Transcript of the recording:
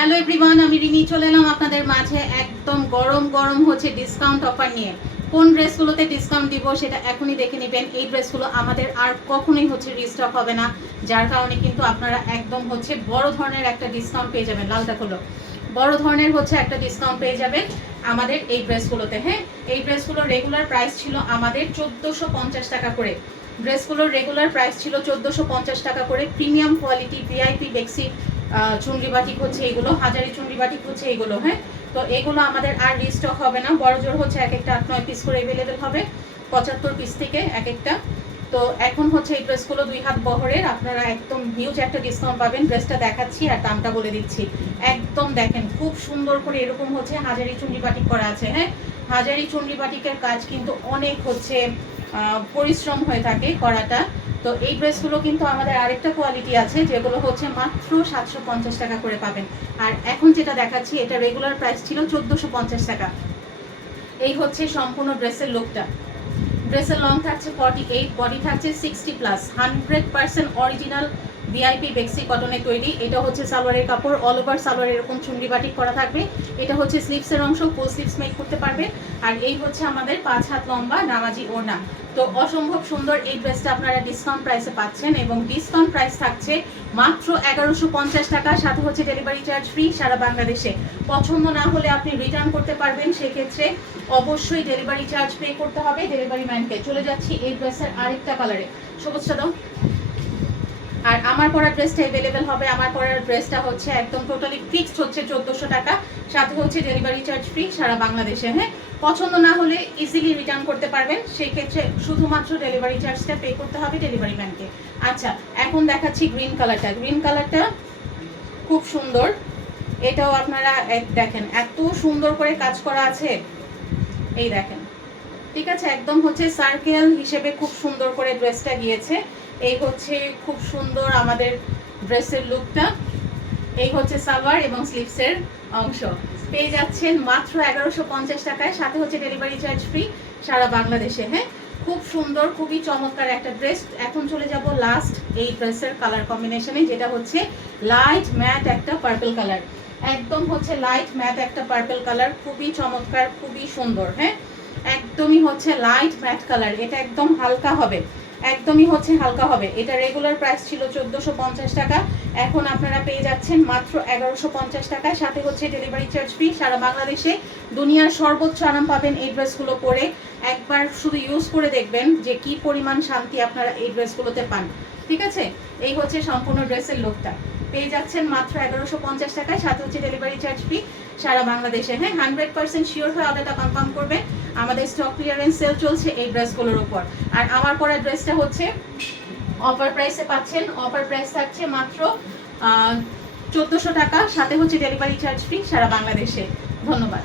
Hello everyone, আমি রিমি চলে এলাম আপনাদের মাঝে একদম গরম গরম হচ্ছে ডিসকাউন্ট অফার নিয়ে। কোন ড্রেসগুলোতে ডিসকাউন্ট দিব সেটা এখনই দেখে নেবেন। এই ড্রেসগুলো আমাদের আর কখনোই হচ্ছে রিস্টক হবে না, যার কারণে কিন্তু আপনারা একদম হচ্ছে বড় ধরনের একটা ডিসকাউন্ট পেয়ে যাবেন। লালটা হলো বড় ধরনের হচ্ছে একটা ডিসকাউন্ট পেয়ে যাবেন আমাদের এই ড্রেসগুলোতে। হ্যাঁ, এই ড্রেসগুলোর রেগুলার প্রাইস ছিল আমাদের 1450 টাকা করে। ড্রেসগুলোর রেগুলার প্রাইস ছিল 1450 টাকা করে। প্রিমিয়াম কোয়ালিটি ভিআইপি বেক্সি চুনরি বাটিক হচ্ছে এগুলো, হাজারি চুনরি বাটিক হচ্ছে এগুলো। হ্যাঁ, তো এগুলো আমাদের আর রিস্টক হবে না। বড় জোর হচ্ছে এক একটা 8-9 পিস করে অ্যাভেলেবেল হবে, 75 পিস থেকে এক একটা। তো এখন হচ্ছে এই ড্রেসগুলো 2 হাত বহরের, আপনারা একদম হিউজ একটা ডিসকাউন্ট পাবেন। ড্রেসটা দেখাচ্ছি আর দামটা বলে দিচ্ছি। একদম দেখেন খুব সুন্দর করে এরকম হচ্ছে হাজারি চুনরি বাটিক করা আছে। হ্যাঁ, হাজারি চুনরি বাটিকের কাজ কিন্তু অনেক হচ্ছে পরিশ্রম হয়ে থাকে করাটা। তো এই ড্রেসগুলো কিন্তু আমাদের আরেকটা কোয়ালিটি আছে, যেগুলো হচ্ছে মাত্র 750 টাকা করে পাবেন। আর এখন যেটা দেখাচ্ছি এটা রেগুলার প্রাইস ছিল 1450 টাকা। এই হচ্ছে সম্পূর্ণ ড্রেসের লুকটা। ড্রেসের লং থাকছে 48, বডি থাকছে 60+, 100% অরিজিনাল ভিআইপি বেক্সি কটনের তৈরি। এটা হচ্ছে সালোয়ারের কাপড়, অল ওভার সালোয়ার এরকম চুনরি বাটিক করা থাকবে। এটা হচ্ছে স্লিভসের অংশ, ফুল স্লিভস মেক করতে পারবে। আর এই হচ্ছে আমাদের 5 হাত লম্বা নামাজি ওড়না। তো অসম্ভব সুন্দর এই ড্রেসটা আপনারা ডিসকাউন্ট প্রাইসে পাচ্ছেন, এবং ডিসকাউন্ট প্রাইস থাকছে মাত্র 1150 টাকা, সাথে হচ্ছে ডেলিভারি চার্জ ফ্রি সারা বাংলাদেশে। পছন্দ না হলে আপনি রিটার্ন করতে পারবেন, সেক্ষেত্রে অবশ্যই ডেলিভারি চার্জ পে করতে হবে ডেলিভারি ম্যানকে। চলে যাচ্ছি এই ড্রেসের আরেকটা কালারে, সবুজটা দাও। আর আমার পরা ড্রেসটা অ্যাভেলেবেল হবে। আমার পরার ড্রেসটা হচ্ছে একদম টোটালি ফিক্সড হচ্ছে 1400 টাকা, সাথে হচ্ছে ডেলিভারি চার্জ ফ্রি সারা বাংলাদেশে। হ্যাঁ, পছন্দ না হলে ইজিলি রিটার্ন করতে পারবেন, সেই ক্ষেত্রে শুধুমাত্র ডেলিভারি চার্জটা পে করতে হবে ডেলিভারি ম্যানকে। আচ্ছা, এখন দেখাচ্ছি গ্রিন কালারটা। গ্রিন কালারটা খুব সুন্দর, এটাও আপনারা দেখেন এত সুন্দর করে কাজ করা আছে, এই দেখেন। ঠিক আছে, একদম হচ্ছে সার্কেল হিসেবে খুব সুন্দর করে ড্রেসটা গিয়েছে। এই হচ্ছে খুব সুন্দর আমাদের ড্রেসের লুকটা। এই হচ্ছে সালোয়ার এবং স্লিভসের অংশ। পেয়ে যাচ্ছেন মাত্র 1150 টাকায়, সাথে হচ্ছে ডেলিভারি চার্জ ফ্রি সারা বাংলাদেশে। হ্যাঁ, খুব সুন্দর, খুবই চমৎকার একটা ড্রেস। এখন চলে যাব লাস্ট এই ড্রেসের কালার কম্বিনেশনে, যেটা হচ্ছে লাইট ম্যাট একটা পার্পল কালার। একদম হচ্ছে লাইট ম্যাট একটা পার্পল কালার, খুবই চমৎকার, খুবই সুন্দর। হ্যাঁ, একদমই হচ্ছে লাইট ম্যাট কালার। এটা একদম হালকা হবে, একদমই হচ্ছে হালকা হবে। এটা রেগুলার প্রাইস ছিল 1450 টাকা, এখন আপনারা পেয়ে যাচ্ছেন মাত্র 1150 টাকায়, সাথে হচ্ছে ডেলিভারি চার্জ ফ্রি সারা বাংলাদেশে। দুনিয়ার সর্বোচ্চ আরাম পাবেন এই ড্রেসগুলো পরে। একবার শুধু ইউজ করে দেখবেন যে কি পরিমাণ শান্তি আপনারা এই ড্রেসগুলোতে পান। ঠিক আছে, এই হচ্ছে সম্পূর্ণ ড্রেসের লুকটা। পেয়ে যাচ্ছেন মাত্র 1150 টাকায়, সাথে হচ্ছে ডেলিভারি চার্জ ফ্রি সারা বাংলাদেশে। হ্যাঁ, 100% শিওর হয়ে অর্ডারটা কনফার্ম করবে। আমাদের স্টক ক্লিয়ারেন্স সেল চলছে এই ড্রেসগুলোর উপর। আর আমার পরা ড্রেসটা হচ্ছে অফার প্রাইসে পাচ্ছেন। অফার প্রাইস থাকছে মাত্র 1400 টাকা, সাথে হচ্ছে ডেলিভারি চার্জ ফ্রি সারা বাংলাদেশে। ধন্যবাদ।